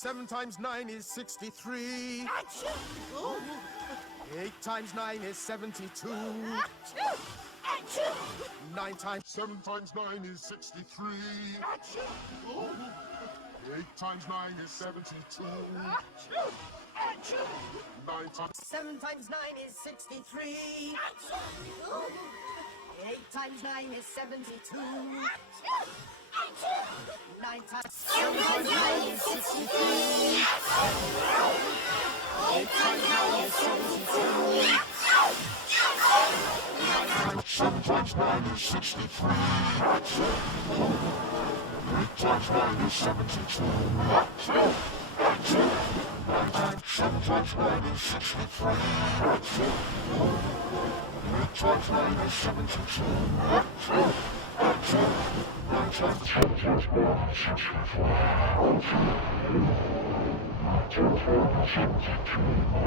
7 times 9 is 63. Achoo! Oh. 8 times 9 is 72. Achoo! Achoo! 9 times 7 times 9 is 63. Achoo! Oh. 8 times 9 is 72. Achoo! Achoo! 9 times 7 times 9 is 63. Achoo! Oh. 8 times 9 is 72. Achoo! Achoo! 9 times 7 times 9 is 63. 8 times 9 is 72. 7 times 9 is 63. 8 times 9 is 72. 7 times 9 is 63. 8 times 9 is 72. 9 times 7 times 9 is 63. 8 times 9 is 72.